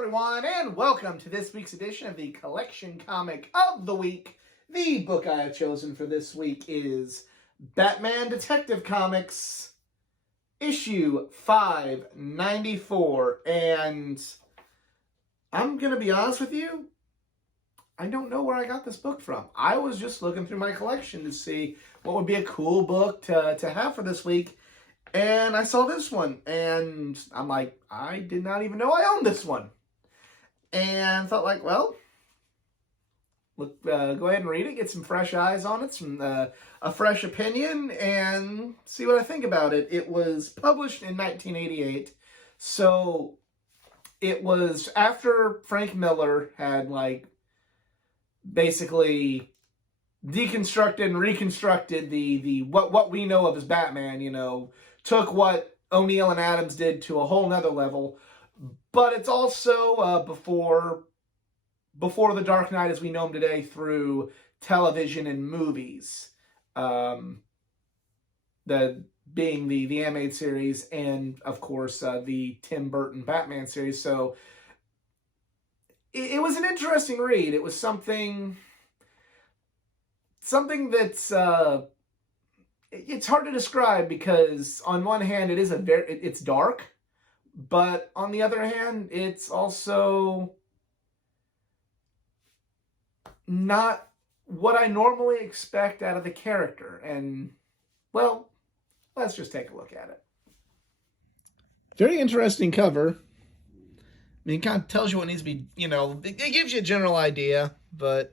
everyone, and welcome to this week's edition of the Collection Comic of the Week. The book I have chosen for this week is Batman Detective Comics, issue 594. And I'm going to be honest with you, I don't know where I got this book from. I was just looking through my collection to see what would be a cool book to have for this week. And I saw this one, and I'm like, I did not even know I owned this one. And thought like, well, look, go ahead and read it, get some fresh eyes on it, some a fresh opinion, and see what I think about it. It was published in 1988, so it was after Frank Miller had, like, basically deconstructed and reconstructed the what we know of as Batman, you know, took what O'Neil and Adams did to a whole nother level. But it's also before The Dark Knight as we know him today through television and movies. Being the animated series and, of course, the Tim Burton Batman series. So it was an interesting read. It was something that's it's hard to describe because on one hand it's dark, but on the other hand it's also not what I normally expect out of the character. And, well, let's just take a look at it. Very interesting cover. I mean, it kind of tells you what needs to be, you know, it gives you a general idea, but,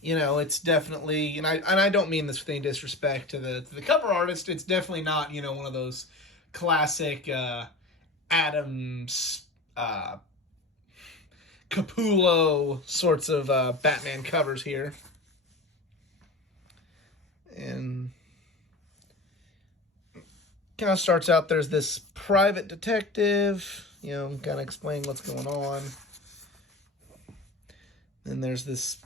you know, it's definitely, and I don't mean this with any disrespect to the cover artist, it's definitely not, you know, one of those classic Adams, Capullo sorts of Batman covers here. And kind of starts out, there's this private detective, you know, kind of explaining what's going on. Then there's this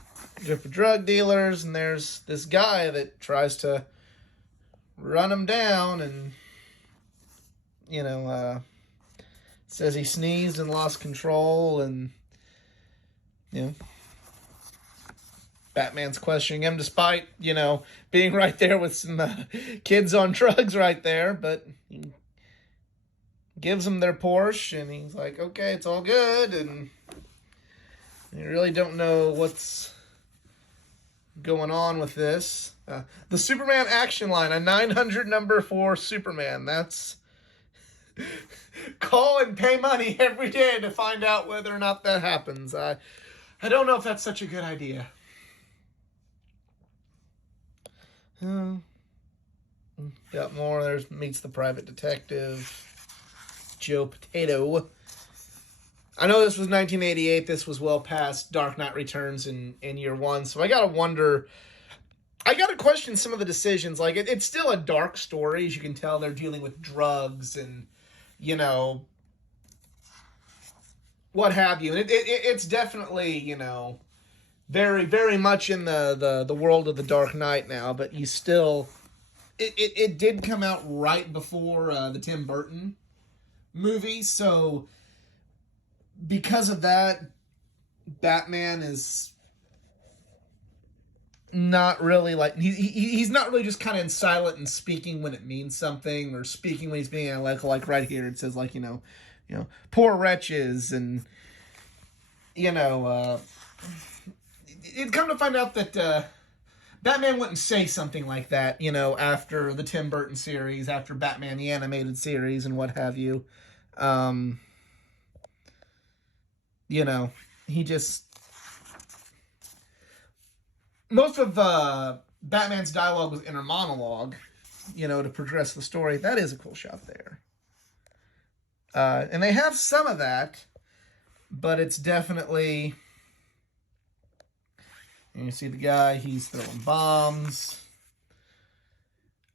group of drug dealers, and there's this guy that tries to run them down and, you know, says he sneezed and lost control, and, you know, Batman's questioning him despite, you know, being right there with some kids on drugs right there, but he gives them their Porsche, and he's like, okay, it's all good, and you really don't know what's going on with this. The Superman action line, a 900 number for Superman. That's call and pay money every day to find out whether or not that happens. I don't know if that's such a good idea. Got more. There's meets the private detective, Joe Potato. I know this was 1988. This was well past Dark Knight Returns in year one. So I got to question some of the decisions. Like, it's still a dark story. As you can tell, they're dealing with drugs and, you know, what have you. And it's definitely, you know, very, very much in the world of the Dark Knight now. But you still, it did come out right before the Tim Burton movie. So because of that, Batman is not really like, he's not really just kind of silent and speaking when it means something, or speaking when he's being analytical. Like right here, it says, like, you know, poor wretches, and, you know, it come to find out that Batman wouldn't say something like that, you know, after the Tim Burton series, after Batman the Animated Series, and what have you. You know, he just, most of Batman's dialogue was inner monologue, you know, to progress the story. That is a cool shot there. And they have some of that, but it's definitely, and you see the guy, he's throwing bombs.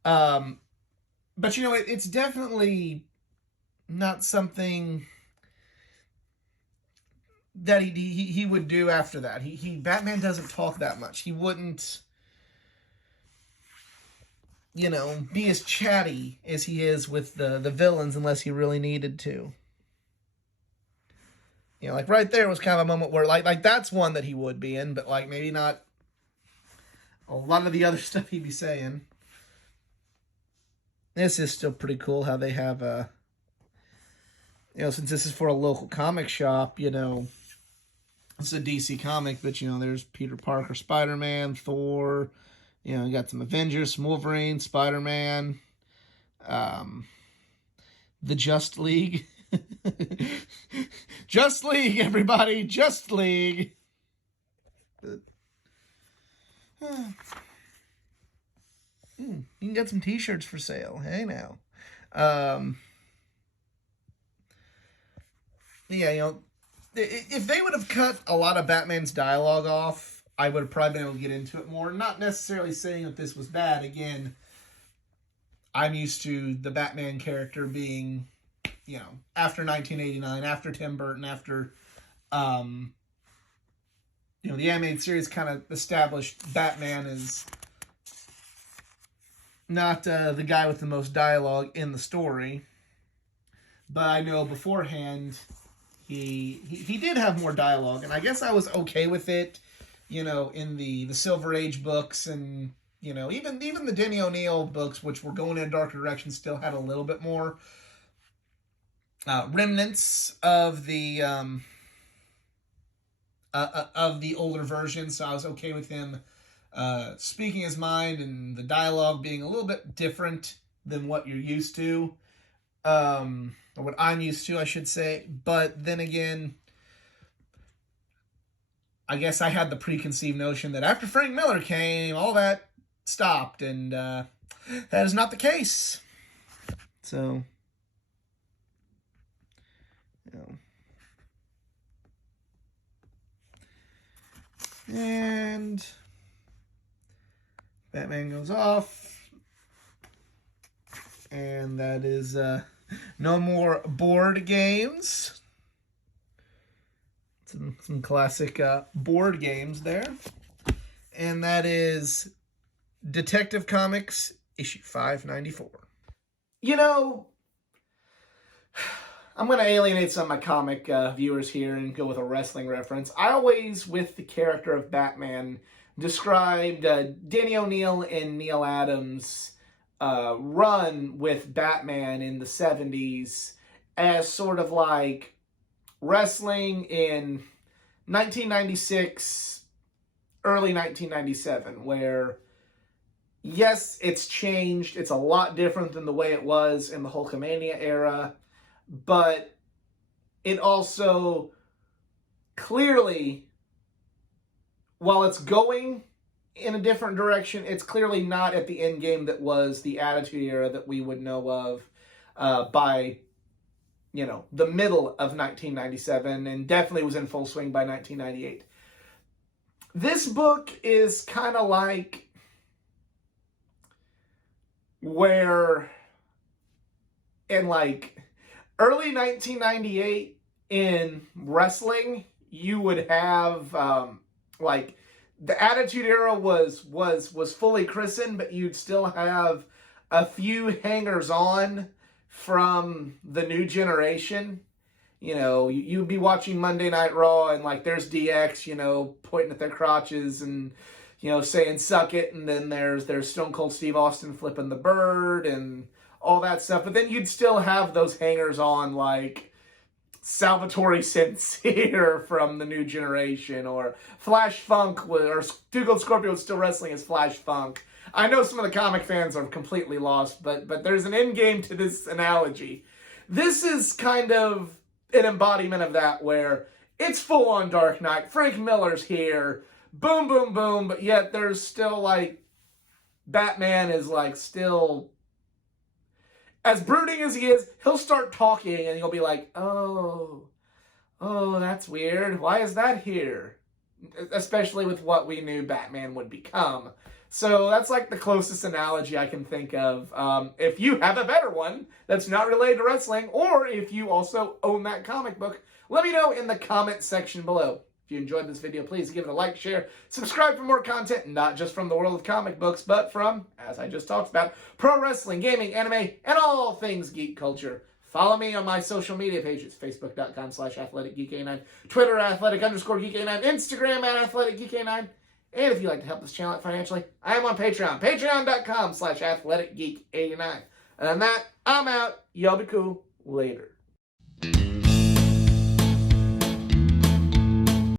But, you know, it's definitely not something that he would do after that. Batman doesn't talk that much. He wouldn't, you know, be as chatty as he is with the villains unless he really needed to. You know, like right there was kind of a moment where like that's one that he would be in, but like maybe not a lot of the other stuff he'd be saying. This is still pretty cool how they have you know, since this is for a local comic shop, you know, it's a DC comic, but you know, there's Peter Parker, Spider-Man, Thor, you know, you got some Avengers, some Wolverine, Spider-Man, the Just League. Just League, everybody, Just League. You can get some t-shirts for sale. Hey now. Yeah, you know, if they would have cut a lot of Batman's dialogue off, I would have probably been able to get into it more. Not necessarily saying that this was bad. Again, I'm used to the Batman character being, you know, after 1989, after Tim Burton, after, you know, the animated series kind of established Batman as not the guy with the most dialogue in the story. But I know beforehand he did have more dialogue, and I guess I was okay with it, you know, in the Silver Age books, and you know, even the Denny O'Neil books, which were going in a darker direction, still had a little bit more remnants of the older version, so I was okay with him speaking his mind and the dialogue being a little bit different than what you're used to, or what I'm used to, I should say. But then again, I guess I had the preconceived notion that after Frank Miller came, all that stopped, and that is not the case. So, you know. And Batman goes off, and that is no more board games. Some classic board games there. And that is Detective Comics issue 594. You know, I'm going to alienate some of my comic viewers here and go with a wrestling reference. I always, with the character of Batman, described Danny O'Neil and Neil Adams' run with Batman in the 70s as sort of like wrestling in 1996, early 1997, where, yes, it's changed. It's a lot different than the way it was in the Hulkamania era, but it also clearly, while it's going in a different direction, it's clearly not at the end game that was the Attitude Era that we would know of by, you know, the middle of 1997, and definitely was in full swing by 1998. This book is kind of like where in like early 1998 in wrestling, you would have like the Attitude Era was fully christened, but you'd still have a few hangers-on from the new generation. You know, you'd be watching Monday Night Raw, and like there's DX, you know, pointing at their crotches and, you know, saying suck it, and then there's Stone Cold Steve Austin flipping the bird and all that stuff. But then you'd still have those hangers-on like Salvatore Sincere from the new generation, or Flash Funk, or Stone Cold Scorpio was still wrestling as Flash Funk. I know some of the comic fans are completely lost, but there's an end game to this analogy. This is kind of an embodiment of that, where it's full on Dark Knight. Frank Miller's here, boom, boom, boom, but yet there's still like Batman is like still, as brooding as he is, he'll start talking and he'll be like, oh, that's weird. Why is that here? Especially with what we knew Batman would become. So that's like the closest analogy I can think of. If you have a better one that's not related to wrestling, or if you also own that comic book, let me know in the comment section below. If you enjoyed this video, please give it a like, share, subscribe for more content, not just from the world of comic books, but from, as I just talked about, pro wrestling, gaming, anime, and all things geek culture. Follow me on my social media pages, facebook.com/athleticgeekA9, Twitter @athletic_geekA9, Instagram @athleticgeekA9. And if you'd like to help this channel out financially, I am on Patreon, patreon.com/athleticgeek89. And on that, I'm out. Y'all be cool. Later.